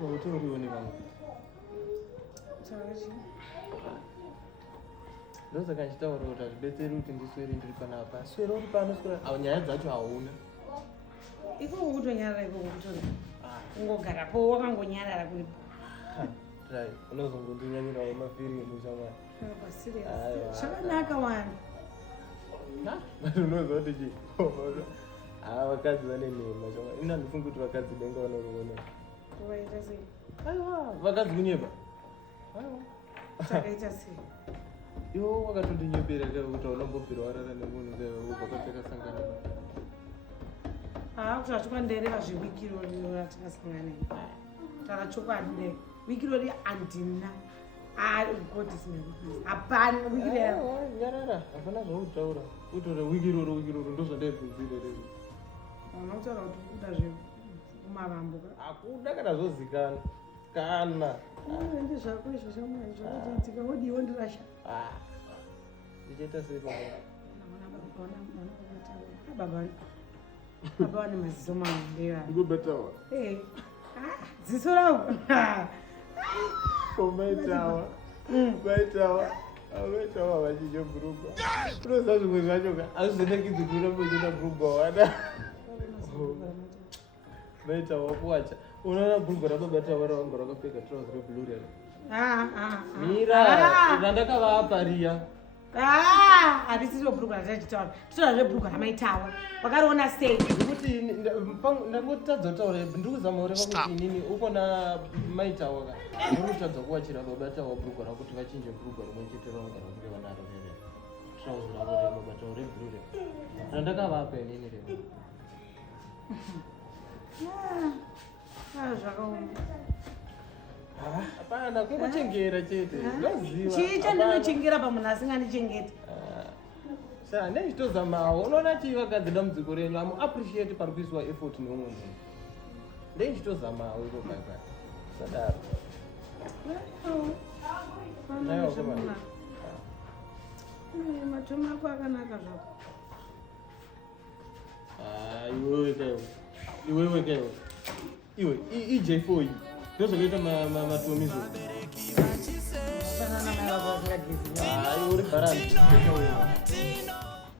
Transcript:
utorione vangu ndosaka ndichitaura kuti hazvibetseri kuti ndiswere ndiri panapa. Swera uri pano, swera nyaya dzacho hauna. Iko kutonyarara iko kutori ungogara po wakangonyarara kwedu. Unozongondinyanirawo mafirimu shamwari. Zvakanaka wani. Unoziva kuti chii? Vakadzi vane nhema shamwari. Ina ndifunga kuti vakadzi denga vanoruona. Vaita sei? Aiwa, vakadzi kunyeba. Aiwa. Chakaita sei? Iwo wakatondinyeberera kuti unambobvira warara nemunhu ubva kwatakasangana. Kuti vachikandereva zvewikiro ratakasangana naye. Taura chokwadi ndei. Wikiro handina. God is my witness. Hapana wikiro yaro. Nyarara, hapana zvautaura. Utori wikiro ndozvandaibvunzire rero. Unotaura kuti kuda zvekumarambo ka? Hakuda kana zvozikanwa. Kana. Ndi zvako izvo shamwari zvakaitika wodiwo ndirasha. Ndichaita sei papa? Baba vane maziso mangu. Ndikubetawa. Ziso rangu. Maitawa. Maitawa vachijobhurugwa. Unoziva zvimwe zvacho ka? Hazvizonakidzi kuti unombochita bhurugwa wada. Maitawa kuwacha. Unoona bhurugwa rababatawa rawangu rakapfeka trouser reblue rero. Mira, randakavapa riya. Handisiro bhurugwa ratachitaura. Titaura zvebhurugwa ramaitawa. Wakariona sei? Kuti ndangotadza kutaura ndikuzama kureva kuti inini ukona maitawa ka. Ndikutadza kuwachira babatawa bhurugwa rakuti vachinje bhurugwa rimwe chete ravanga rakunge vanaro rero. Trouser ravo rababatawa reblue rero. Randakavapa inini rero. Zvakaoma. Hapana, kungochengera chete. Ndoziva. Chii chandinochengera pamunhu asingandichengeti? Saka ndechitozamawo. Unoona chii vakadzi dambudziko renyu amuappreciate pari kuiswa effort neumwe munhu. Ndechitozamawo iko bye. Sadaro. Machomo ako akanaka zvako. Iwewe kaiwe. Iwe, EJ4 iyi. Ndozvakaita matumizo. Uri bharani.